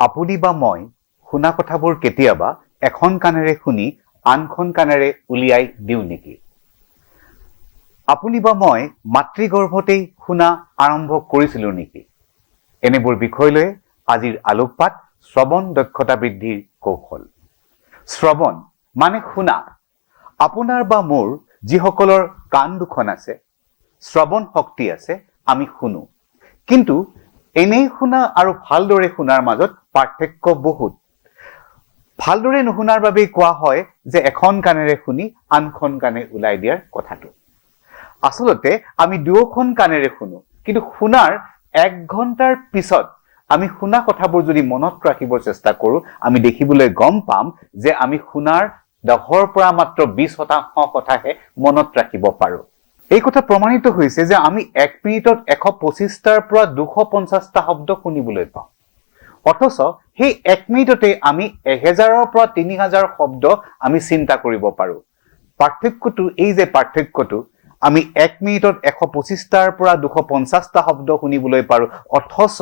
আপুনি বা মই শুনা কথাবোৰ কেতিয়াবা এখন কাণেৰে শুনি আনখন কাণেৰে উলিয়াই দিওঁ নেকি? আপুনি বা মই মাতৃগৰ্ভতেই শুনা আৰম্ভ কৰিছিলোঁ নেকি? এনেবোৰ বিষয় লৈ আজিৰ আলোকপাত শ্ৰৱণ দক্ষতা বৃদ্ধিৰ কৌশল। শ্ৰৱণ মানে শুনা। আপোনাৰ বা মোৰ যিসকলৰ কাণ দুখন আছে, শ্ৰৱণ শক্তি আছে, আমি শুনো। কিন্তু এনেই শুনা আৰু ভালদৰে শুনাৰ মাজত পাৰ্থক্য বহুত। ভালদৰে নুশুনাৰ বাবেই কোৱা হয় যে এখন কাণেৰে শুনি আনখন কাণে ওলাই দিয়াৰ কথাটো। আচলতে আমি দুয়োখন কাণেৰে শুনো, কিন্তু শুনাৰ 1 ঘণ্টাৰ পিছত আমি শুনা কথাবোৰ যদি মনত ৰাখিবৰ চেষ্টা কৰোঁ, আমি দেখিবলৈ গম পাম যে আমি শুনাৰ 10ৰ পৰা মাত্ৰ 20% কথাহে মনত ৰাখিব পাৰোঁ। এই কথা প্ৰমাণিত হৈছে যে আমি 1 মিনিটত 125টাৰ পৰা 250টা শব্দ শুনিবলৈ পাওঁ। অথচ সেই 1 মিনিটতে আমি 1000ৰ পৰা 3000 শব্দ আমি চিন্তা কৰিব পাৰোঁ। পাৰ্থক্যটো এই যে পাৰ্থক্যটো আমি 1 মিনিটত 125টাৰ পৰা 250টা শব্দ শুনিবলৈ পাৰোঁ, অথচ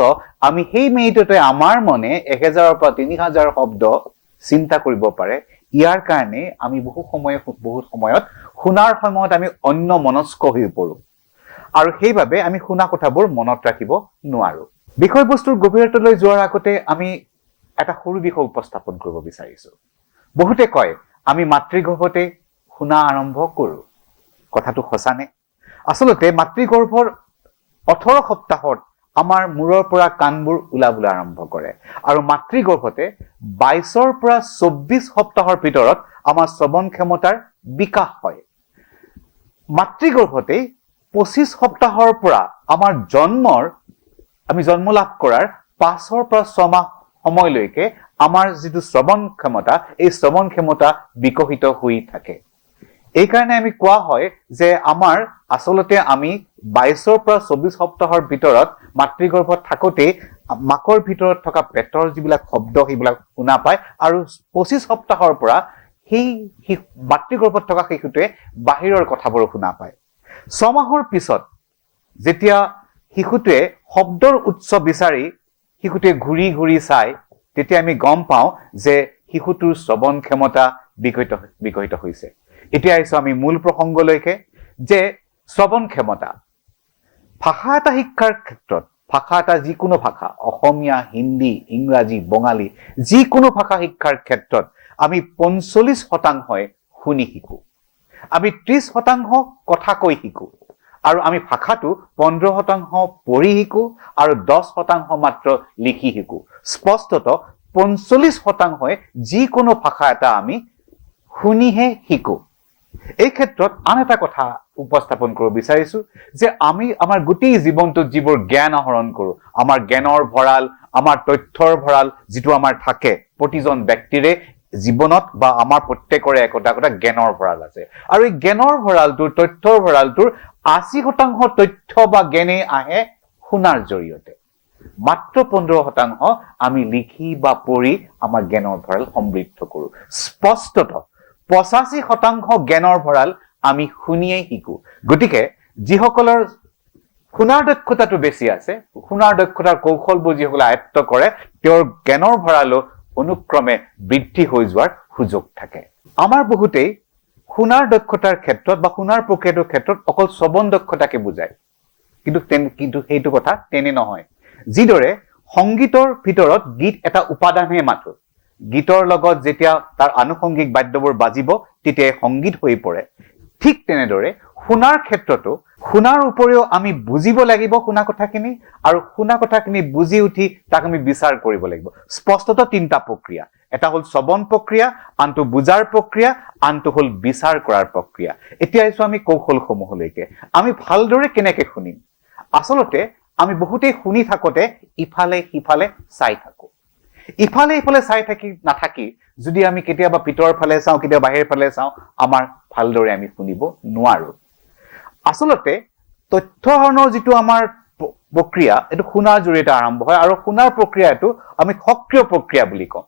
আমি সেই মিনিটতে আমাৰ মনে 1000ৰ পৰা 3000 শব্দ চিন্তা কৰিব পাৰে। ইয়াৰ কাৰণে আমি বহুত সময়ত শুনাৰ সময়ত আমি অন্য মনস্ক হৈ পৰোঁ আৰু সেইবাবে আমি শুনা কথাবোৰ মনত ৰাখিব নোৱাৰোঁ। বিষয়বস্তুৰ গভীৰতালৈ যোৱাৰ আগতে আমি এটা সৰু বিষয় উপস্থাপন কৰিব বিচাৰিছোঁ। বহুতে কয় আমি মাতৃগৰ্ভতে শুনা আৰম্ভ কৰোঁ। কথাটো সঁচানে? আচলতে মাতৃগৰ্ভৰ 18 সপ্তাহত আমাৰ মূৰৰ পৰা কাণবোৰ ওলাবলৈ আৰম্ভ কৰে আৰু মাতৃগৰ্ভতে 22ৰ পৰা 24 সপ্তাহৰ ভিতৰত আমাৰ শ্ৰৱণ ক্ষমতাৰ বিকাশ হয়। মাতৃগৰ্ভতে 25 সপ্তাহৰ পৰা আমি জন্ম লাভ কৰাৰ 5ৰ পৰা 6 মাহ সময়লৈকে আমাৰ যিটো শ্ৰৱণ ক্ষমতা, এই শ্ৰৱণ ক্ষমতা বিকশিত হৈ থাকে। এই কাৰণে আমি কোৱা হয় যে আচলতে আমি 22ৰ পৰা 24 সপ্তাহৰ ভিতৰত মাতৃগৰ্ভত থাকোঁতেই মাকৰ ভিতৰত থকা পেটৰ যিবিলাক শব্দ সেইবিলাক শুনা পায় আৰু 25 সপ্তাহৰ পৰা সেই মাতৃগৰ্ভত থকা শিশুটোৱে বাহিৰৰ কথাবোৰ শুনা পায়। 6 মাহৰ পিছত যেতিয়া শিশুটোৱে শব্দৰ উৎস বিচাৰি শিশুটোৱে ঘূৰি ঘূৰি চায়, তেতিয়া আমি গম পাওঁ যে শিশুটোৰ শ্ৰৱণ ক্ষমতা বিকশিত হৈছে। এতিয়া আহিছোঁ আমি মূল প্ৰসংগলৈকে, যে শ্ৰৱণ ক্ষমতা। ভাষা এটা শিক্ষাৰ ক্ষেত্ৰত, যিকোনো ভাষা, অসমীয়া, হিন্দী, ইংৰাজী, বঙালী, যিকোনো ভাষা শিক্ষাৰ ক্ষেত্ৰত আমি 45% শুনি শিকোঁ। আমি 30% কথা কৈ শিকোঁ আৰু আমি ভাষাটো 15% পঢ়ি শিকোঁ আৰু 10% মাত্ৰ লিখি শিকোঁ। স্পষ্টত 45% যিকোনো ভাষা এটা আমি শুনিহে শিকোঁ। এই ক্ষেত্ৰত আন এটা কথা উপস্থাপন কৰিব বিচাৰিছোঁ যে আমি আমাৰ গোটেই জীৱনটোত যিবোৰ জ্ঞান আহৰণ কৰোঁ, আমাৰ জ্ঞানৰ ভঁৰাল, আমাৰ তথ্যৰ ভঁৰাল যিটো আমাৰ থাকে, প্ৰতিজন ব্যক্তিৰে জীৱনত বা আমাৰ প্ৰত্যেকৰে একোটা জ্ঞানৰ ভঁৰাল আছে আৰু এই জ্ঞানৰ ভঁৰালটোৰ, তথ্যৰ ভঁৰালটোৰ 80% তথ্য বা জ্ঞানেই আহে শুনাৰ জৰিয়তে। মাত্ৰ 15% আমি লিখি বা পঢ়ি আমাৰ জ্ঞানৰ ভঁৰাল সমৃদ্ধ কৰোঁ। স্পষ্টত 85% জ্ঞানৰ ভঁৰাল আমি শুনিয়েই শিকোঁ। গতিকে যিসকলৰ শুনাৰ দক্ষতাটো বেছি আছে, শুনাৰ দক্ষতাৰ কৌশলবোৰ যিসকলে আয়ত্ত কৰে, তেওঁৰ জ্ঞানৰ ভঁৰালো অনুক্ৰমে বৃদ্ধি হৈ যোৱাৰ সুযোগ থাকে। আমাৰ বহুতেই শুনাৰ দক্ষতাৰ ক্ষেত্ৰত বা শুনাৰ প্ৰক্ৰিয়াটোৰ ক্ষেত্ৰত অকল শ্ৰৱণ দক্ষতাকে বুজায়, কিন্তু সেইটো কথা তেনে নহয়। যিদৰে সংগীতৰ ভিতৰত গীত এটা উপাদানহে মাথো, গীতৰ লগত যেতিয়া তাৰ আনুষংগিক বাদ্যবোৰ বাজিব তেতিয়া সংগীত হৈ পৰে, ঠিক তেনেদৰে শুনাৰ ক্ষেত্ৰতো শুনাৰ উপৰিও আমি বুজিব লাগিব শুনা কথাখিনি আৰু শুনা কথাখিনি বুজি উঠি তাক আমি বিচাৰ কৰিব লাগিব। স্পষ্টত 3টা প্ৰক্ৰিয়া, এটা হ'ল শ্ৰৱণ প্ৰক্ৰিয়া, আনটো বুজাৰ প্ৰক্ৰিয়া, আনটো হ'ল বিচাৰ কৰাৰ প্ৰক্ৰিয়া। এতিয়া আহিছোঁ আমি কৌশলসমূহলৈকে। আমি ভালদৰে কেনেকে শুনিম? আচলতে আমি বহুতেই শুনি থাকোঁতে ইফালে সিফালে চাই থাকোঁ। ইফালে সিফালে চাই নাথাকি যদি আমি কেতিয়াবা ভিতৰৰ ফালে চাওঁ, কেতিয়াবা বাহিৰৰ ফালে চাওঁ, আমাৰ ভালদৰে আমি শুনিব নোৱাৰোঁ। আচলতে তথ্য আহৰণৰ যিটো আমাৰ প্ৰক্ৰিয়া, এইটো শুনাৰ জৰিয়তে আৰম্ভ হয় আৰু শুনাৰ প্ৰক্ৰিয়াটো আমি সক্ৰিয় প্ৰক্ৰিয়া বুলি কওঁ।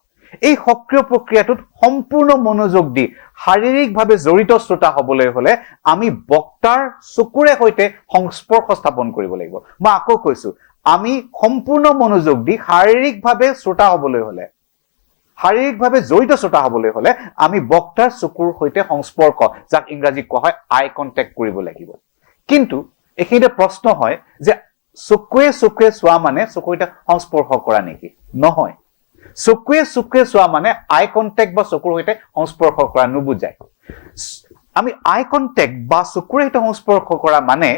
এই সক্ৰিয় প্ৰক্ৰিয়াটোত সম্পূৰ্ণ মনোযোগ দি শাৰীৰিকভাৱে জড়িত শ্ৰোতা হ'বলৈ হ'লে আমি বক্তাৰ চকুৰে সৈতে সংস্পৰ্শ স্থাপন কৰিব লাগিব। মই আকৌ কৈছোঁ, আমি সম্পূৰ্ণ মনোযোগ দি শাৰীৰিকভাৱে শ্ৰোতা হ'বলৈ হ'লে শাৰীৰিকভাৱে জড়িত শ্ৰোতা হ'বলৈ হ'লে আমি বক্তাৰ চকুৰ সৈতে সংস্পৰ্শ যাক ইংৰাজীত কোৱা হয় আই কণ্টেক্ট কৰিব লাগিব কিন্তু এইখিনিতে প্ৰশ্ন হয় যে চকুৱে চোৱা মানে চকুৰ সৈতে সংস্পৰ্শ কৰা নেকি নহয় চকুৱে চোৱা মানে আই কণ্টেক্ট বা চকুৰ সৈতে সংস্পৰ্শ কৰা নুবুজায় আমি আই কণ্টেক্ট বা চকুৰ সৈতে সংস্পৰ্শ কৰা মানে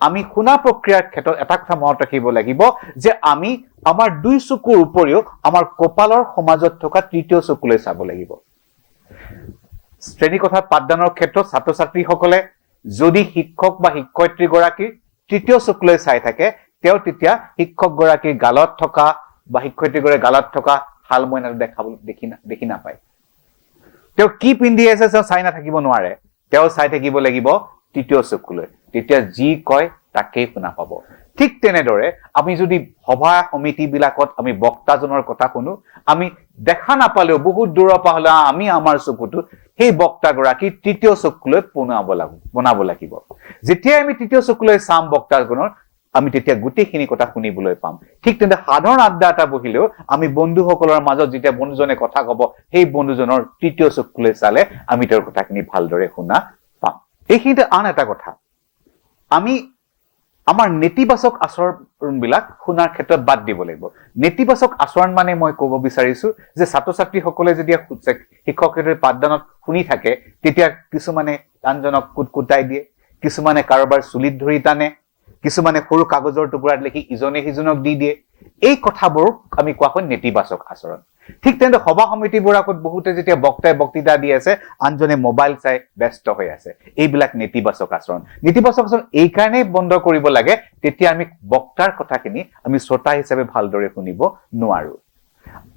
আমি শুনা প্ৰক্ৰিয়াৰ ক্ষেত্ৰত এটা কথা মনত ৰাখিব লাগিব যে আমি আমাৰ দুই চকুৰ উপৰিও আমাৰ কপালৰ সমাজত থকা তৃতীয় চকুলৈ চাব লাগিব শ্ৰেণী কোঠাত পাঠদানৰ ক্ষেত্ৰত ছাত্ৰ ছাত্ৰীসকলে যদি শিক্ষক বা শিক্ষয়িত্ৰী গৰাকী তৃতীয় চকুলৈ চাই থাকে তেওঁ তেতিয়া শিক্ষক গৰাকীৰ গালত থকা বা শিক্ষয়িত্ৰী গৰাকীৰ গালত থকা হাল মইনাটো দেখি নাপায় তেওঁ কি পিন্ধি আছে চাই নাথাকিব নোৱাৰে তেওঁ চাই থাকিব লাগিব তৃতীয় চকুলৈ তেতিয়া যি কয় তাকেই শুনা পাব ঠিক তেনেদৰে আমি যদি সভা সমিতি বিলাকত আমি বক্তাজনৰ কথা শুনো আমি দেখা নাপালেও বহুত দূৰৰ পৰা হলে আমি আমাৰ চকুটো সেই বক্তা গৰাকী তৃতীয় চকুলৈ বনাব লাগিব যেতিয়া আমি তৃতীয় চকুলৈ চাম বক্তাজনৰ আমি তেতিয়া গোটেইখিনি কথা শুনিবলৈ পাম ঠিক তেনে সাধাৰণ আড্ডা এটা বহিলেও আমি বন্ধুসকলৰ মাজত যেতিয়া বন্ধুজনে কথা কব সেই বন্ধুজনৰ তৃতীয় চকুলৈ চালে আমি তেওঁৰ কথাখিনি ভালদৰে শুনা পাম এইখিনিতে আন এটা কথা আমি আমাৰ নেতিবাচক আচৰণবিলাক শুনাৰ ক্ষেত্ৰত বাদ দিব লাগিব নেতিবাচক আচৰণ মানে মই ক'ব বিচাৰিছো যে ছাত্ৰ ছাত্ৰীসকলে যেতিয়া শিক্ষকৰ পাঠদানত শুনি থাকে তেতিয়া কিছুমানে আনজনক কুটকুটাই দিয়ে কিছুমানে কাৰোবাৰ চুলিত ধৰি টানে কিছুমানে সৰু কাগজৰ টুকুৰাত লিখি ইজনে সিজনক দি দিয়ে এই কথাবোৰ আমি কোৱা হয় নেতিবাচক আচৰণ ঠিক তেনেদৰে সভা সমিতিবোৰত বহুতে যেতিয়া বক্তৃতা দি আছে আনজনে মোবাইল চাই ব্যস্ত হৈ আছে এইবিলাক নেতিবাচক আচৰণ এই কাৰণেই বন্ধ কৰিব লাগে তেতিয়া আমি বক্তাৰ কথাখিনি আমি শ্ৰোতা হিচাপে ভালদৰে শুনিব নোৱাৰো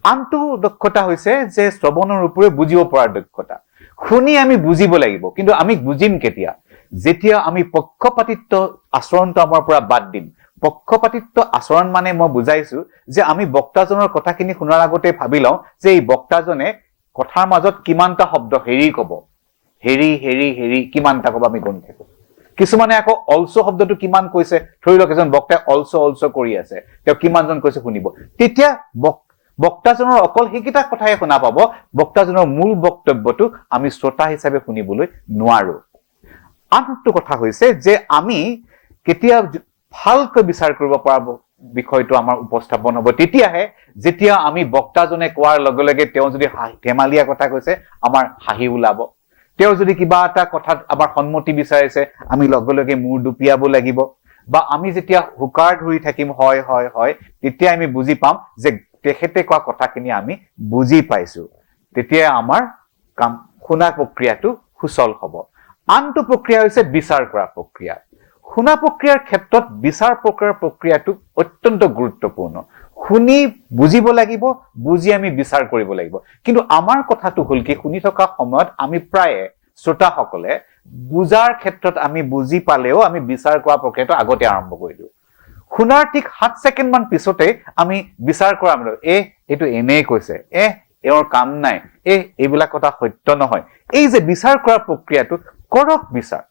আনটো দক্ষতা হৈছে যে শ্ৰৱণৰ উপৰিও বুজিব পৰাৰ দক্ষতা শুনি আমি বুজিব লাগিব কিন্তু আমি বুজিম কেতিয়া যেতিয়া আমি পক্ষপাতিত্ব আচৰণটো আমাৰ পৰা বাদ দিম পক্ষপাতিত্ব আচৰণ মানে মই বুজাইছো যে আমি বক্তাজনৰ কথাখিনি শুনাৰ আগতে ভাবি লওঁ যে এই বক্তাজনে কথাৰ মাজত কিমানটা শব্দ হেৰি কব হেৰি কিমানটা কব আমি গণি থাকো কিছুমানে আকৌ অলছো শব্দটো কিমান কৈছে ধৰি লওক এজন বক্তাই অলছো কৰি আছে তেওঁ কিমানজন কৈছে শুনিব তেতিয়া বক্তাজনৰ অকল সেইকেইটা কথাই শুনা পাব বক্তাজনৰ মূল বক্তব্যটো আমি শ্ৰোতা হিচাপে শুনিবলৈ নোৱাৰো আনটো কথা হৈছে যে আমি কেতিয়া ভালকৈ বিচাৰ কৰিব পৰা বিষয়টো আমাৰ উপস্থাপন হ'ব তেতিয়াহে যেতিয়া আমি বক্তাজনে কোৱাৰ লগে লগে তেওঁ যদি ধেমালিয়া কথা কৈছে আমাৰ হাঁহি ওলাব তেওঁ যদি কিবা এটা কথাত আমাৰ সন্মতি বিচাৰিছে আমি লগে লগে মূৰ দুপিয়াব লাগিব বা আমি যেতিয়া হুকাৰ ধৰি থাকিম হয় তেতিয়া আমি বুজি পাম যে তেখেতে কোৱা কথাখিনি আমি বুজি পাইছো তেতিয়া আমাৰ কাম শুনা প্ৰক্ৰিয়াটো সুচল হ'ব আনটো প্ৰক্ৰিয়া হৈছে বিচাৰ কৰা প্ৰক্ৰিয়া শুনা প্ৰক্ৰিয়াৰ ক্ষেত্ৰত বিচাৰ প্ৰক্ৰিয়াটো অত্যন্ত গুৰুত্বপূৰ্ণ শুনি বুজিব লাগিব বুজি আমি বিচাৰ কৰিব লাগিব কিন্তু আমাৰ কথাটো হ'ল কি শুনি থকা সময়ত আমি প্ৰায়ে শ্ৰোতাসকলে বুজাৰ ক্ষেত্ৰত আমি বুজি পালেও আমি বিচাৰ কৰা প্ৰক্ৰিয়াটো আগতে আৰম্ভ কৰি দিওঁ শুনাৰ ঠিক 7 ছেকেণ্ড মান পিছতে আমি বিচাৰ কৰা এইটো এনেই কৈছে এওঁৰ কাম নাই এইবিলাক কথা সত্য নহয় এই যে বিচাৰ কৰা প্ৰক্ৰিয়াটো কৰক বিচাৰ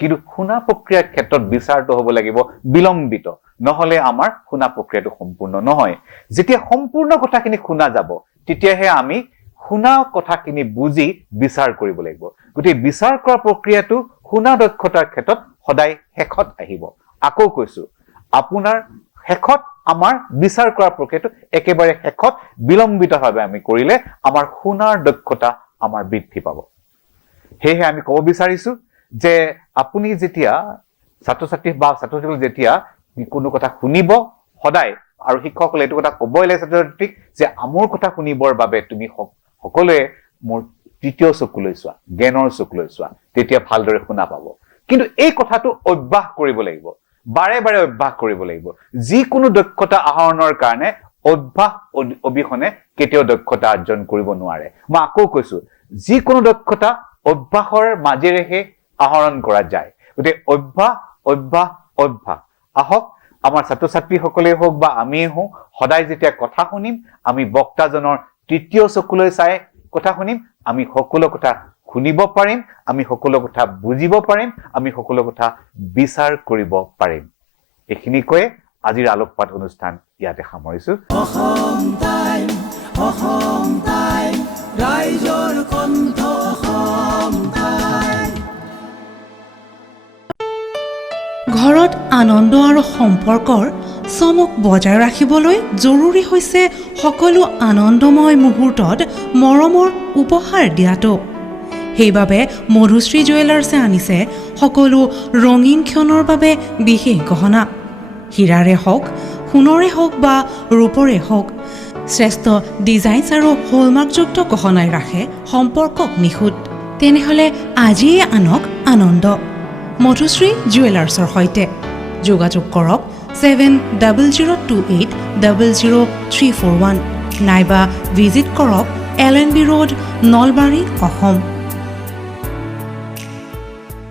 কিন্তু শুনা প্ৰক্ৰিয়াৰ ক্ষেত্ৰত বিচাৰটো হ'ব লাগিব বিলম্বিত নহলে আমাৰ শুনা প্ৰক্ৰিয়াটো সম্পূৰ্ণ নহয় যেতিয়া সম্পূৰ্ণ কথাখিনি শুনা যাব তেতিয়াহে আমি শুনা কথাখিনি বুজি বিচাৰ কৰিব লাগিব গতিকে বিচাৰ কৰা প্ৰক্ৰিয়াটো শুনা দক্ষতাৰ ক্ষেত্ৰত সদায় শেষত আহিব আকৌ কৈছো আপোনাৰ শেষত আমাৰ বিচাৰ কৰা প্ৰক্ৰিয়াটো একেবাৰে শেষত বিলম্বিতভাৱে আমি কৰিলে আমাৰ শুনাৰ দক্ষতা আমাৰ বৃদ্ধি পাব সেয়ে আমি ক'ব বিচাৰিছো যে আপুনি যেতিয়া ছাত্ৰ ছাত্ৰীক যেতিয়া কোনো কথা শুনিব সদায় আৰু শিক্ষকসকলে এইটো কথা ক'বই লাগে ছাত্ৰ ছাত্ৰীক যে মোৰ কথা শুনিবৰ বাবে তুমি সকলোৱে মোৰ তৃতীয় চকুলৈ চোৱা জ্ঞানৰ চকুলৈ চোৱা তেতিয়া ভালদৰে শুনা পাব কিন্তু এই কথাটো অভ্যাস কৰিব লাগিব বাৰে বাৰে অভ্যাস কৰিব লাগিব যিকোনো দক্ষতা আহৰণৰ কাৰণে অভ্যাস অবিহনে কেতিয়াও দক্ষতা অৰ্জন কৰিব নোৱাৰে মই আকৌ কৈছো যিকোনো দক্ষতা অভ্যাসৰ মাজেৰেহে আহৰণ কৰা যায় গতিকে অভ্যাস আহক আমাৰ ছাত্ৰ ছাত্ৰীসকলে হওক বা আমিয়ে হওক সদায় যেতিয়া কথা শুনিম আমি বক্তাজনৰ তৃতীয় চকুলৈ চাই কথা শুনিম আমি সকলো কথা শুনিব পাৰিম আমি সকলো কথা বুজিব পাৰিম আমি সকলো কথা বিচাৰ কৰিব পাৰিম এইখিনি কৈ আজিৰ আলোকপাত অনুষ্ঠান ইয়াতে সামৰিছো। ঘৰত আনন্দ আৰু সম্পৰ্কৰ চমক বজাই ৰাখিবলৈ জৰুৰী হৈছে সকলো আনন্দময় মুহূৰ্তত মৰমৰ উপহাৰ দিয়াটো। সেইবাবে মধুশ্ৰী জুৱেলাৰ্ছে আনিছে সকলো ৰঙীন ক্ষণৰ বাবে বিশেষ গহনা। হীৰাৰে হওক, সোণৰে হওক বা ৰূপৰে হওক, শ্ৰেষ্ঠ ডিজাইনছ আৰু হলমাৰ্কযুক্ত গহনাই ৰাখে সম্পৰ্কক নিখুঁত। তেনেহ'লে আজিয়ে আনক আনন্দ মধুশ্ৰী জুৱেলাৰ্ছৰ সৈতে। যোগাযোগ কৰক 7002800341 নাইবা ভিজিট কৰক LNB ৰোড, নলবাৰী, অসম।